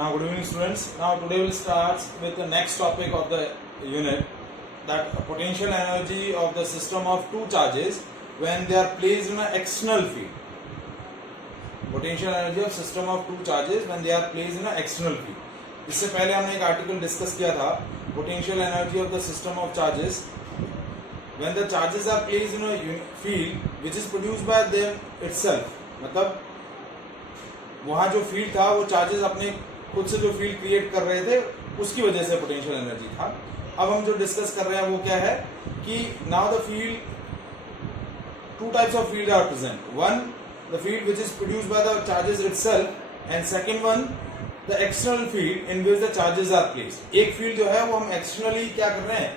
Now, good evening, students. Now, today we'll start with the next topic of the unit, that potential energy of the system of two charges when they are placed in an external field. Potential energy of system of two charges when they are placed in an external field. इससे पहले हमने एक article discuss किया था, potential energy of the system of charges when the charges are placed in a field which is produced by them itself. मतलब वहाँ जो field था वो चार्जेस अपने खुद से जो फील्ड क्रिएट कर रहे थे उसकी वजह से पोटेंशियल एनर्जी था. अब हम जो डिस्कस कर रहे हैं वो क्या है कि now the field, two types of field are present. One, the field which is produced by the charges itself, and second one the external field in which the charges are placed. एक फील्ड जो है वो हम externally क्या कर रहे हैं,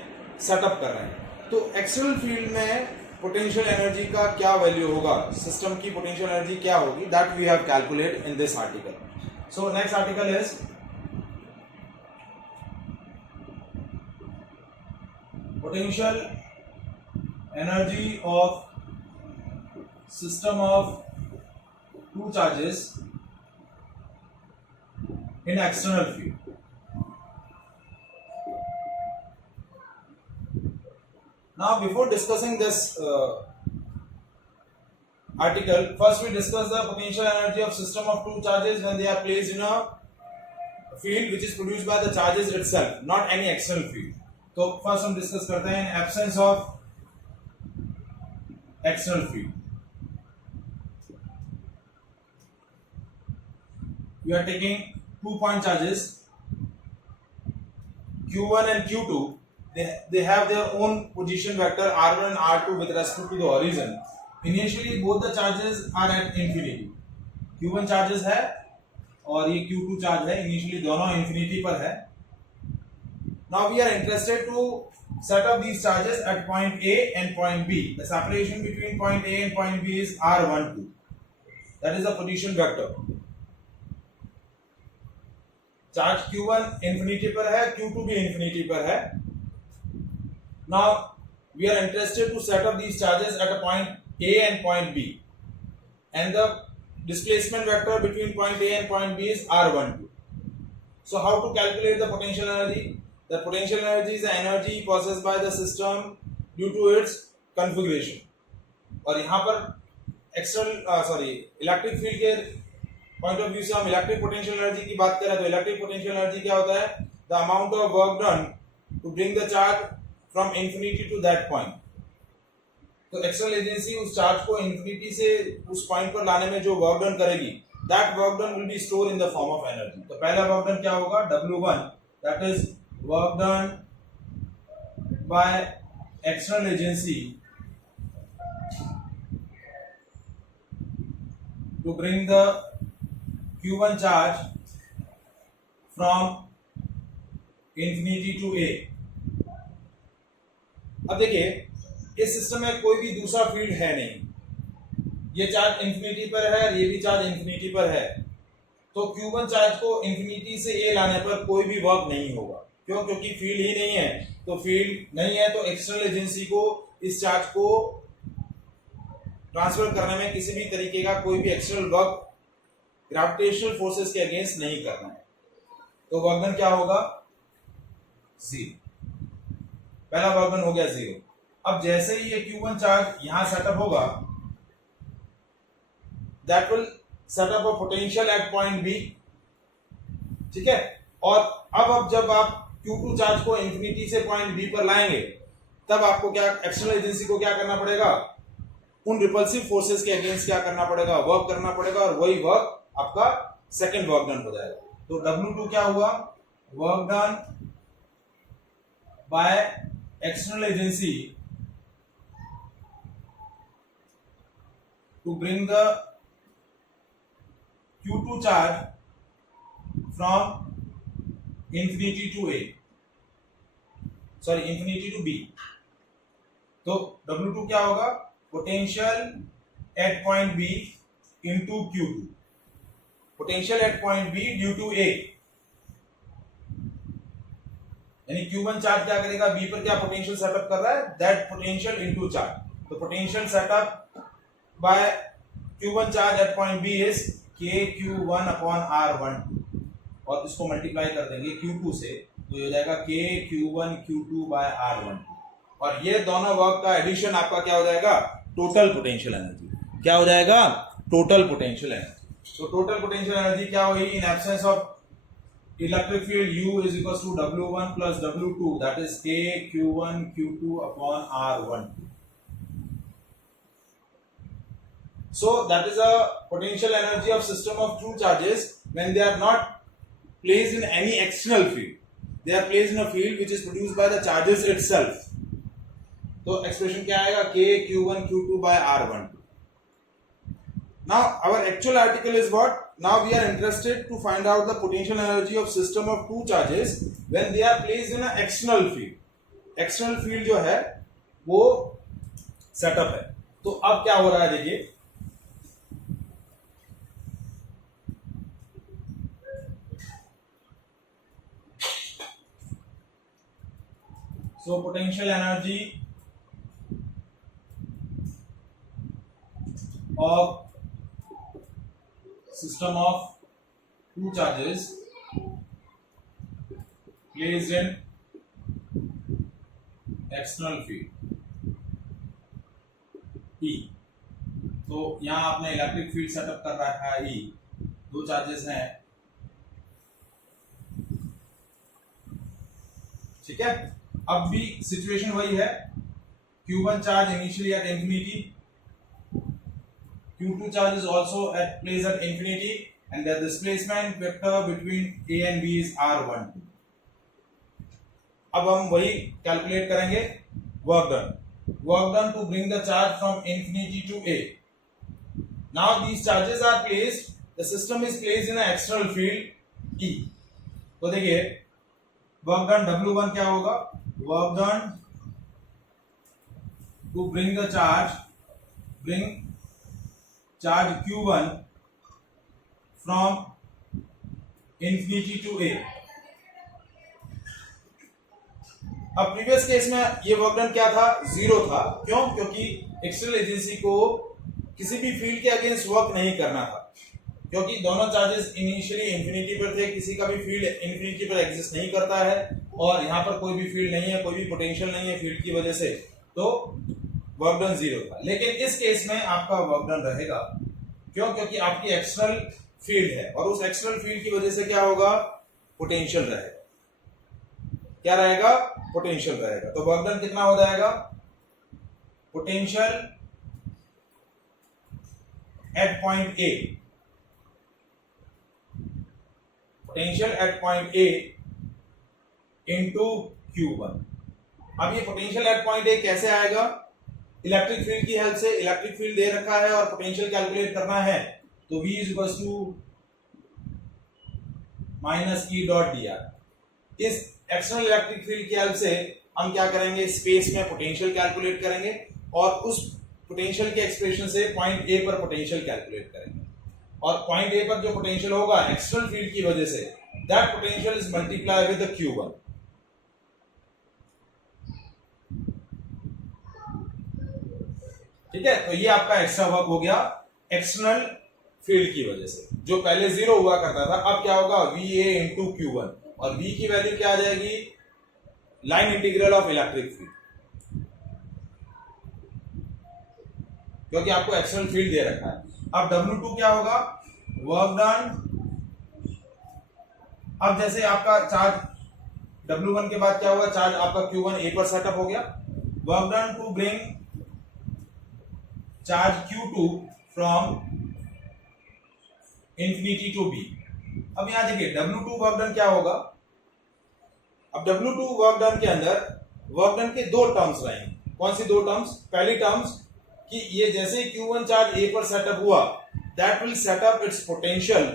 सेटअप कर रहे हैं. तो एक्सटर्नल फील्ड में पोटेंशियल एनर्जी का क्या वैल्यू होगा, सिस्टम की पोटेंशियल एनर्जी क्या होगी, that we have calculate in this article. So next article is potential energy of system of two charges in external field. Now, before discussing this article, first we discuss the potential energy of system of two charges when they are placed in a field which is produced by the charges itself, not any external field. तो first हम discuss करते हैं in absence of external field. We are taking 2-point charges Q1 and Q2. They have their own position vector r1 and r2 with respect to the horizon. Initially both the charges are at infinity. Q1 charges है और ये Q2 charge है. Initially दोनों infinity पर है. Now we are interested to set up these charges at point A and point B. The separation between point A and point B is r12. That is the position vector. Charge Q1 infinity पर है, Q2 भी infinity पर है. Now we are interested to set up these charges at a point A and point B, and the displacement vector between point A and point B is r12. So how to calculate the potential energy? The potential energy is the energy possessed by the system due to its configuration. और यहाँ पर electric field के point of view से हम electric potential energy की बात करें तो इलेक्ट्रिक पोटेंशियल एनर्जी क्या होता है? The amount of work done to bring the charge from infinity to that point. तो एक्सटर्नल एजेंसी उस चार्ज को इंफिनिटी से उस पॉइंट पर लाने में जो वर्क डन करेगी, that work done will be stored in the form of energy. तो पहला वर्क डन क्या होगा? W1, that is work done by external agency to bring the Q1 charge from infinity to A. अब देखिए इस system में कोई भी दूसरा फील्ड है नहीं, ये चार्ज इंफिनिटी पर है, ये भी चार्ज इंफिनिटी पर है. तो Q1 चार्ज को इंफिनिटी से A लाने पर कोई भी वर्क नहीं होगा. क्यों? क्योंकि फील्ड ही नहीं है. तो फील्ड नहीं है तो एक्सटर्नल एजेंसी को इस चार्ज को ट्रांसफर करने में किसी भी तरीके का कोई भी एक्सटर्नल वर्क ग्रेविटेशनल फोर्सेस के अगेंस्ट नहीं करना है. तो वर्क डन क्या होगा? 0. पहला वर्क डन हो गया 0. अब जैसे ही ये Q1 चार्ज यहां सेटअप होगा, that will setup a potential at point B. ठीक है. और अब जब आप Q2 चार्ज को इंफिनिटी से पॉइंट B पर लाएंगे तब आपको क्या, एक्सटर्नल एजेंसी को क्या करना पड़ेगा? उन रिपल्सिव फोर्सेस के अगेंस्ट क्या करना पड़ेगा? वर्क करना पड़ेगा. और वही वर्क आपका सेकंड वर्क डन हो जाएगा. तो W2 क्या हुआ? Work done bye external agency to bring the Q2 charge from infinity to A, infinity to B. तो W2 क्या होगा? Potential at point B into Q2. Potential at point B due to A. यानी Q1 charge क्या करेगा? B पर क्या potential setup कर रहा है? That potential into charge. तो potential setup by Q1 charge at point B is KQ1 upon R12. और इसको मल्टीप्लाई कर देंगे Q2 से, तो ये हो जाएगा K Q1 Q2 bye R12, और ये दोनों वर्क का एडिशन आपका क्या हो जाएगा, टोटल पोटेंशियल एनर्जी। क्या हो जाएगा, टोटल पोटेंशियल एनर्जी। तो टोटल पोटेंशियल एनर्जी क्या हुई, इन absence of electric field U is equals to W1 plus W2, that is K Q1 Q2 upon R12. So that is a potential energy of system of two charges when they are not placed in any external field. They are placed in a field which is produced by the charges itself. तो expression क्या आएगा, K Q1 Q2 by R12. Now our actual article is what? Now we are interested to find out the potential energy of system of two charges when they are placed in an external field. External field जो है वो setup है। तो अब क्या हो रहा है देखिए, so potential energy of system of two charges placed in external field E. तो यहां आपने इलेक्ट्रिक फील्ड सेटअप कर रखा है E, दो चार्जेस हैं, ठीक है। अब भी सिचुएशन वही है, Q1 charge initially at infinity, Q2 charge is also at place at infinity, and the displacement vector between A and B is R12. अब हम वही कैलकुलेट करेंगे work done to bring the charge from infinity to A. Now these charges are placed, the system is placed in an external field E. तो देखिए work done W1 क्या होगा, work done to bring the charge Q1 from infinity to A. अब previous case में ये work done क्या था, zero था। क्यों, क्योंकि एक्सटर्नल एजेंसी को किसी भी फील्ड के अगेंस्ट वर्क नहीं करना था, क्योंकि दोनों चार्जेस इनिशियली इंफिनिटी पर थे, किसी का भी फील्ड इंफिनिटी पर एग्जिस्ट नहीं करता है, और यहाँ पर कोई भी फील्ड नहीं है, कोई भी पोटेंशियल नहीं है फील्ड की वजह से, तो वर्क डन जीरो था। लेकिन इस केस में आपका वर्क डन रहेगा, क्यों, क्योंकि आपकी एक्सटर्नल फील्ड है, और उस एक्सटर्नल फील्ड की वजह से क्या होगा, पोटेंशियल रहेगा। क्या रहेगा, पोटेंशियल रहेगा। तो वर्क डन कितना हो जाएगा, potential at point A, potential at point A into Q1। अब ये पोटेंशियल एट पॉइंट ए कैसे आएगा, इलेक्ट्रिक फील्ड की हेल्प से। इलेक्ट्रिक फील्ड दे रखा है और पोटेंशियल कैलकुलेट करना है, तो V is equal to minus E dot dr। इस एक्सटर्नल इलेक्ट्रिक फील्ड की हेल्प से हम क्या करेंगे, स्पेस में पोटेंशियल कैलकुलेट करेंगे, और उस पोटेंशियल के एक्सप्रेशन से पॉइंट ए पर पोटेंशियल कैलकुलेट करेंगे, और पॉइंट ए पर जो पोटेंशियल होगा एक्सटर्नल फील्ड की वजह से, that potential is multiply with the Q1। ठीक है, तो ये आपका एक्स्ट्रा वर्क हो गया एक्सटर्नल फील्ड की वजह से। जो पहले जीरो हुआ करता था, अब क्या होगा, VA इंटू Q1, और V की वैल्यू क्या आ जाएगी, line integral of electric field, क्योंकि आपको एक्सटर्नल फील्ड दे रखा है। अब W2 क्या होगा, वर्क डन। अब जैसे आपका चार्ज W1 के बाद क्या होगा, चार्ज आपका Q1 A पर सेटअप हो गया, work done to bring charge Q2 from infinity to B। अब यहां देखिए W2 वर्क डन क्या होगा, अब W2 वर्क डन के अंदर वर्क डन के दो टर्म्स रहेंगे। कौन सी दो टर्म्स, पहली टर्म्स कि ये जैसे Q1 चार्ज A पर सेटअप हुआ, that will set up its potential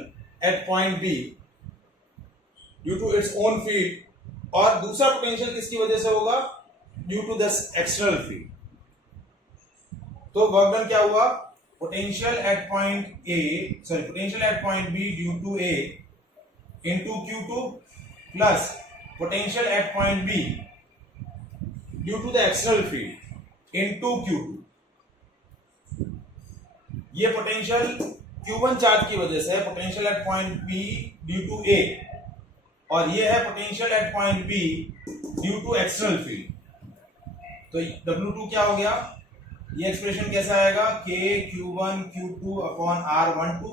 at point B due to its own field, और दूसरा पोटेंशियल किसकी वजह से होगा, due to this external field. तो वर्क डन क्या हुआ, potential at point A, sorry potential at point B due to A into Q2 plus potential at point B due to the external field into Q2। ये potential Q1 charge की वजह से, potential at point B due to A और ये है potential at point B due to external field. तो W2 क्या हो गया, ये एक्सप्रेशन कैसा आएगा, Q1 Q2 अपॉन R12,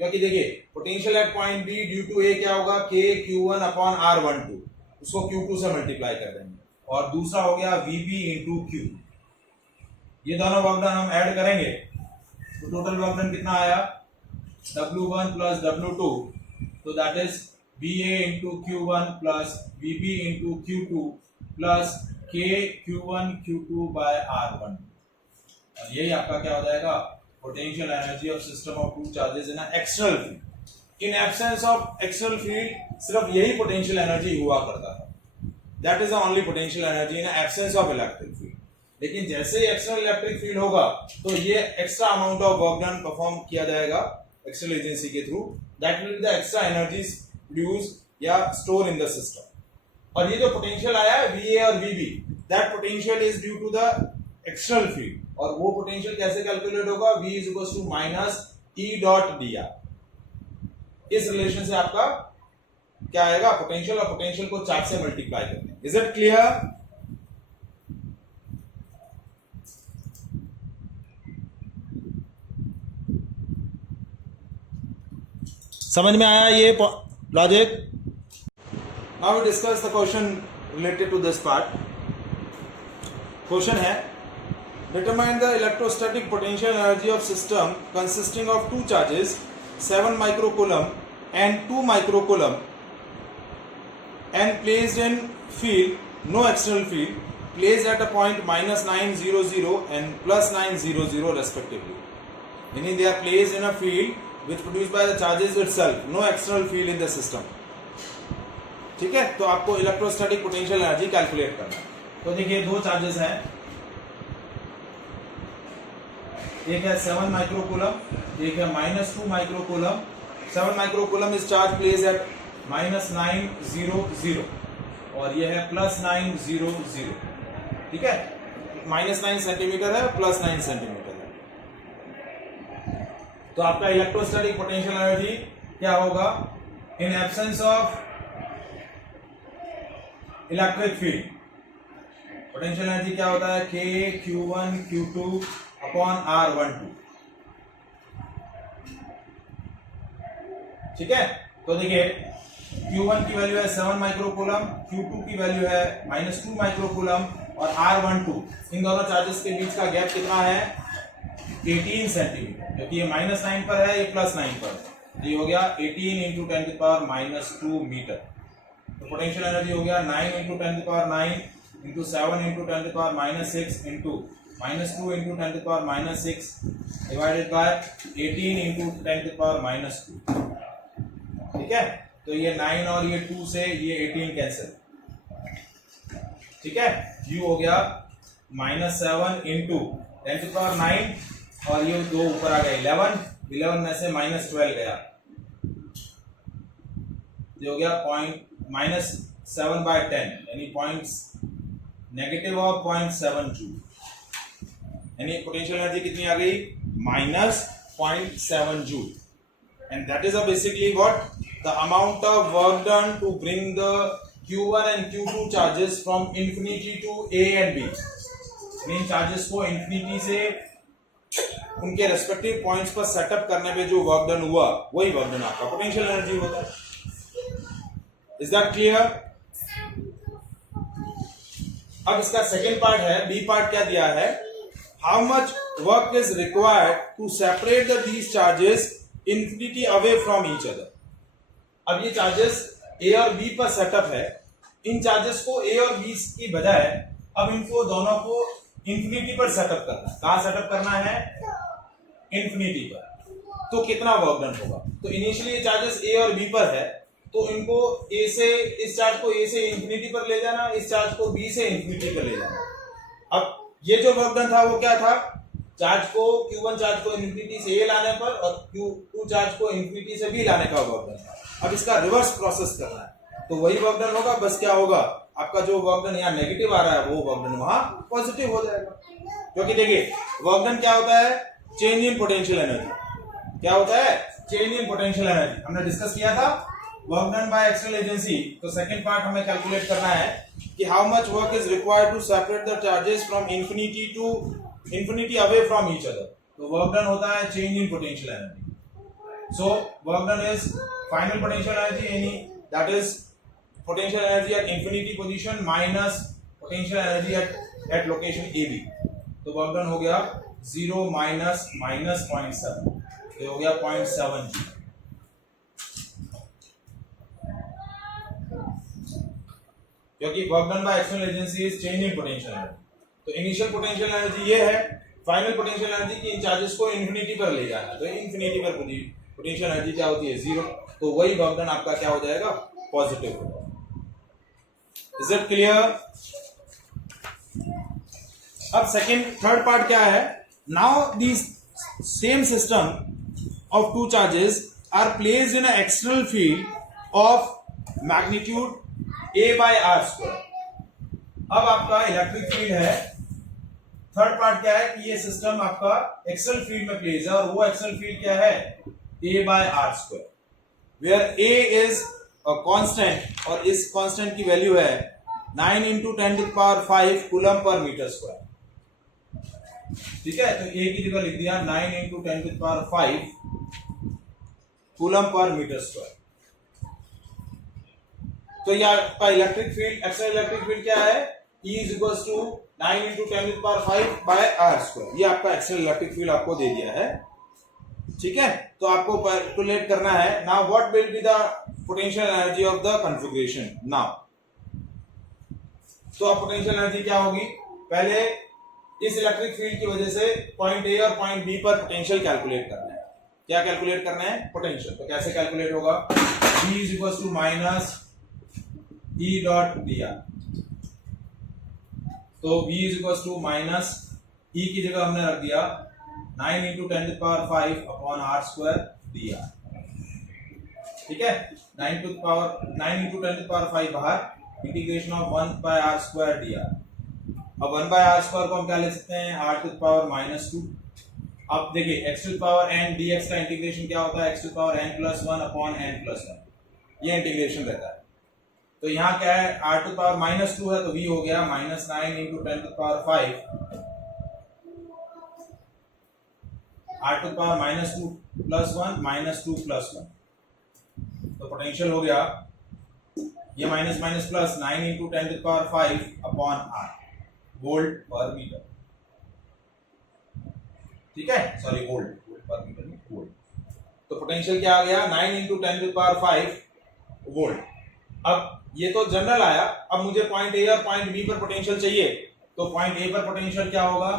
क्योंकि देखिए potential at point B due to A क्या होगा, Q1 अपॉन R12, उसको Q2 से मल्टीप्लाई कर देंगे, और दूसरा हो गया VB इंटू Q। ये दोनों वर्क डन हम ऐड करेंगे तो टोटल वर्क डन कितना आया, W1 प्लस W2, तो that is VA into Q1 plus VB into Q2 plus Q1 Q2 by R1। और यही आपका क्या हो जाएगा, potential energy of system of two charges in external field. In absence of external field सिर्फ यही potential energy हुआ करता था, that is the only potential energy in absence of electric field. लेकिन जैसे ही एक्सटर्नल इलेक्ट्रिक फील्ड होगा तो ये extra amount of work done perform किया जाएगा एक्सटर्नल एजेंसी के through, that will be the extra energies produce या स्टोर इन द सिस्टम। और ये जो पोटेंशियल आया है VA और VB, that potential is due to the external field, और वो पोटेंशियल कैसे कैलकुलेट होगा, V is equal to minus E dot dr। इस रिलेशन से आपका क्या आएगा, पोटेंशियल, और पोटेंशियल को चार्ज से मल्टीप्लाई करते हैं। Is it clear? समझ में आया ये logic? Now we discuss the question related to this part. Question है, determine the electrostatic potential energy of system consisting of two charges 7 microcoulomb and 2 microcoulomb and placed in field, no external field, placed at a point minus 900 and plus 900 respectively. Meaning they are placed in a field which produced by the charges itself, no external field in the system. ठीक है, तो आपको electrostatic potential energy calculate करना है। तो देखिए दो charges हैं, एक है 7 माइक्रोकूलम, एक है -2 microcoulomb. 7 microcoulomb is charge place at -900 और ये है +900। ठीक है, -9 सेंटीमीटर है, +9 सेंटीमीटर है। तो आपका इलेक्ट्रोस्टैटिक पोटेंशियल एनर्जी क्या होगा, इन absence of electric field potential energy क्या होता है, Q1 Q2 अपॉन R12। ठीक है, तो देखिए Q1 की वैल्यू है 7 माइक्रोकूलम, Q2 की वैल्यू है -2 माइक्रोकूलम, और R12, इन दोनों चार्जेस के बीच का गैप कितना है, 18 सेंटीमीटर, क्योंकि ये -9 पर है, ये +9 पर है, तो ये हो गया 18 इंटू 10⁻² मीटर। तो पोटेंशियल एनर्जी हो गया 9 into 10⁹ into 7 into 10⁻6 into -2 into 10⁻6 divided by 18 into 10⁻²। ठीक है, तो ये 9 और ये 2 से ये 18 कैंसिल। ठीक है, U हो गया -7 इंटू 10⁹ और ये 2 ऊपर आ गया 11 में से -12 गया, ये हो गया -7/10 यानी नेगेटिव ऑफ 0.7 जूल, यानी पोटेंशियल एनर्जी कितनी आ गई, -0.7 joule. And that is basically what the amount of work done to bring the Q1 and Q2 charges from infinity to A and B। In charges को infinity से उनके respective points पर setup करने पे जो work done हुआ, वही work done आपका पोटेंशियल एनर्जी होता है। Is that clear? अब इसका सेकेंड पार्ट है, बी पार्ट क्या दिया है, how much work is required to separate the these charges infinity away from each other. अब ये चार्जेस ए और बी पर सेटअप है, इन चार्जेस को ए और बी की बजाय अब इनको दोनों को इंफिनिटी पर सेटअप करना है। कहां सेटअप करना है, इंफिनिटी पर। तो कितना वर्क डन होगा, तो इनिशियली ये चार्जेस ए और बी पर है, तो इनको ए से, इस चार्ज को ए से इंफिनिटी पर ले जाना, इस चार्ज को बी से इंफिनिटी पर ले जाना। अब ये जो वर्क डन था वो क्या था, चार्ज को Q1 चार्ज को इंफिनिटी से ए लाने पर और Q2 चार्ज को इंफिनिटी से बी लाने का वर्क डन था। अब इसका रिवर्स प्रोसेस करना है, तो वही वर्क डन होगा, बस क्या होगा, आपका जो वर्क डन यहाँ नेगेटिव आ रहा है वो वर्क डन वहां पॉजिटिव हो जाएगा। क्योंकि देखिए वर्क डन क्या होता है, चेंज इन पोटेंशियल एनर्जी। क्या होता है, चेंज इन पोटेंशियल एनर्जी। हमने डिस्कस किया था work done by external agency, तो सेकंड पार्ट हमें कैलकुलेट करना है कि how much work is required to separate the charges from infinity to infinity away from each other. तो वर्क डन होता है change in potential energy. So work done is final potential energy any that is potential energy at infinity position minus potential energy eight location A B. तो work done हो गया 0 minus minus 0.7, ये हो गया 0.7 जी। क्योंकि work done by external agency is change in potential energy. तो initial potential energy ये है, फाइनल पोटेंशियल एनर्जी की इन चार्जेस को इंफिनिटी पर ले जाना है। तो इंफिनिटी पर पोटेंशियल एनर्जी क्या होती है 0, तो वही वर्क डन आपका क्या हो जाएगा पॉजिटिव होगा। Is it clear? अब थर्ड पार्ट क्या है, now this same system of two charges are placed in a external field of magnitude a by r square। अब आपका इलेक्ट्रिक फील्ड है, थर्ड पार्ट क्या है कि ये सिस्टम आपका एक्सटर्नल फील्ड में प्लेस है और वो एक्सटर्नल फील्ड क्या है a by r square, where a is a constant और इस कांस्टेंट की वैल्यू है 9 × 10⁵ कूलम पर मीटर स्क्वायर। ठीक है, तो a की जगह लिख दिया 9 × 10⁵ कूलम पर मीटर स्क्वायर। तो ये आपका electric field, external electric field क्या है E is equals to 9 × 10⁵ by r square। ये आपका एक्सटर्नल इलेक्ट्रिक फील्ड आपको दे दिया है। ठीक है, तो आपको कैलकुलेट करना है now what will be the potential energy of the configuration now. तो अब पोटेंशियल एनर्जी क्या होगी, पहले इस इलेक्ट्रिक फील्ड की वजह से पॉइंट ए और पॉइंट बी पर पोटेंशियल कैलकुलेट करना है। क्या कैलकुलेट करना है पोटेंशियल, तो कैसे कैलकुलेट होगा E is equals to minus E dot dr। तो V is equals to minus E की जगह हमने रख दिया 9 × 10⁵ अपॉन r स्क्वायर dr। ठीक है, 9 × 10⁵ बाहर, integration of 1 by r square dr। अब 1 by r स्क्वायर को हम क्या ले सकते हैं r⁻²। अब देखिए x⁻n dx का इंटीग्रेशन क्या होता है x⁻n+1 अपॉन n+1, ये इंटीग्रेशन रहता है। तो यहाँ क्या है r⁻² है, तो v हो गया -9 × 10⁵ r⁻² + 1 -2 + 1। तो पोटेंशियल हो गया ये minus minus plus 9 × 10⁵ upon r volt पर मीटर। ठीक है, सॉरी वोल्ट पर मीटर नहीं, वोल्ट। तो पोटेंशियल क्या आ गया 9 × 10⁵ वोल्ट। अब ये तो जनरल आया, अब मुझे पॉइंट ए और पॉइंट बी पर पोटेंशियल चाहिए। तो पॉइंट ए पर पोटेंशियल क्या होगा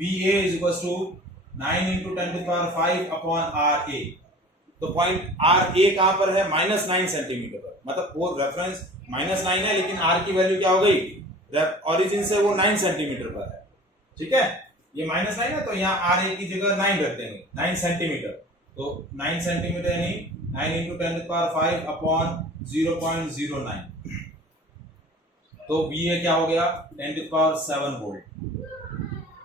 VA is equals to 9 × 10⁵ upon RA। तो पॉइंट RA कहां पर है -9 सेंटीमीटर पर, मतलब वो रेफरेंस -9 है लेकिन R की वैल्यू क्या हो गई ओरिजिन से वो 9 सेंटीमीटर पर है। ठीक है, ये -9 है तो यहाँ RA की जगह 9 रख देंगे, 9 सेंटीमीटर। तो 9 सेंटीमीटर यानी 9 × 10⁵ अपॉन 0.09। तो VA क्या हो गया 10⁷ वोल्ट।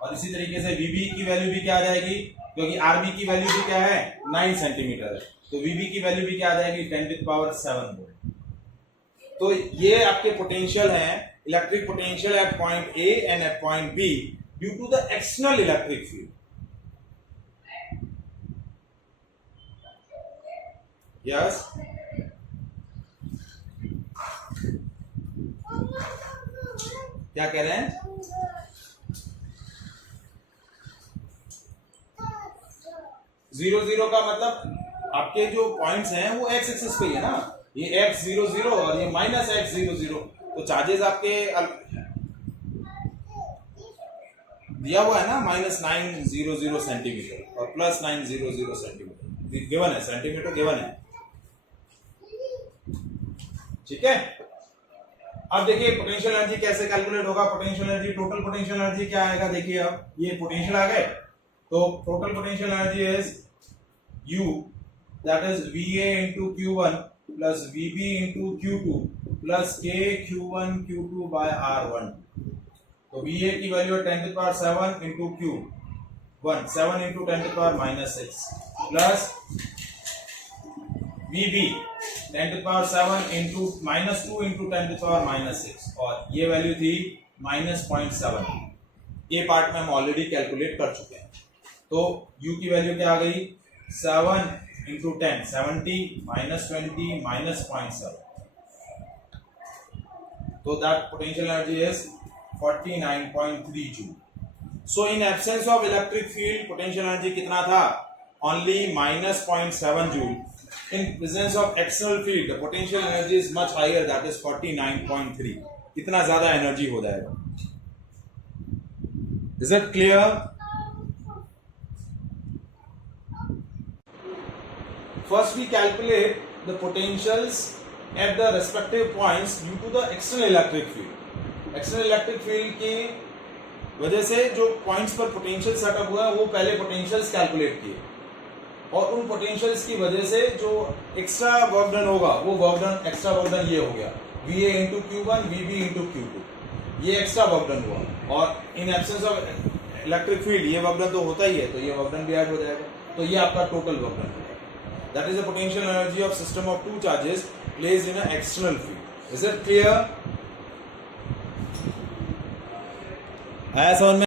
और इसी तरीके से VB की वैल्यू भी क्या आ जाएगी, क्योंकि RB की वैल्यू भी क्या है 9 सेंटीमीटर है, तो VB की वैल्यू भी क्या आ जाएगी 10⁷ वोल्ट। तो ये आपके पोटेंशियल हैं, electric potential at point A and at point B due to the external electric field. Yes, क्या कह रहे हैं? जीरो जीरो का मतलब आपके जो पॉइंट्स हैं वो एक्स एक्सिस पे है ना, ये x00 और ये -x00। तो चार्जेस आपके दिया हुआ है ना -900 सेंटीमीटर और +900 सेंटीमीटर गिवन है, सेंटीमीटर गिवन है। ठीक है, अब देखिए पोटेंशियल एनर्जी कैसे कैलकुलेट होगा। Potential energy, total potential energy क्या आएगा, देखिए अब ये पोटेंशियल आ गए, तो total potential energy is U, that is VA into Q1 plus VB into Q2 plus K Q1 Q2 by R1। तो VA की वैल्यू है 10⁷ into Q1 7 into 10⁻⁻6 plus VB 10 to the power 7 into -2 into 10 to the power -6 और ये value थी -0.7। ये part में हम already calculate कर चुके हैं। तो u की वैल्यू क्या आ गई 7 into 10 70 -20 -0.7। So that potential energy is 49.3 joule. So in absence of electric field, potential energy कितना था? Only -0.7 joule. In presence of external field, the potential energy is much higher. That is 49.3. कितना ज़्यादा energy हो जाएगा? Is it clear? First, we calculate the potentials at the respective points due to the external electric field. External electric field की वजह से जो points पर potential setup हुआ है वो पहले पोटेंशियल्स कैलकुलेट किए और उन पोटेंशियल्स की वजह से जो एक्स्ट्रा वर्क डन होगा वो work done extra work done ये हो गया VA into Q1 VB into Q2, ये एक्स्ट्रा वर्क डन हुआ। और इन एब्सेंस ऑफ इलेक्ट्रिक फील्ड ये वर्क डन तो होता ही है, तो ये वर्क डन भी ऐड हो जाएगा, तो ये आपका टोटल वर्क डन हो जाएगा। That is the potential energy of system of two charges placed in an external field. Is it clear? है समझ में?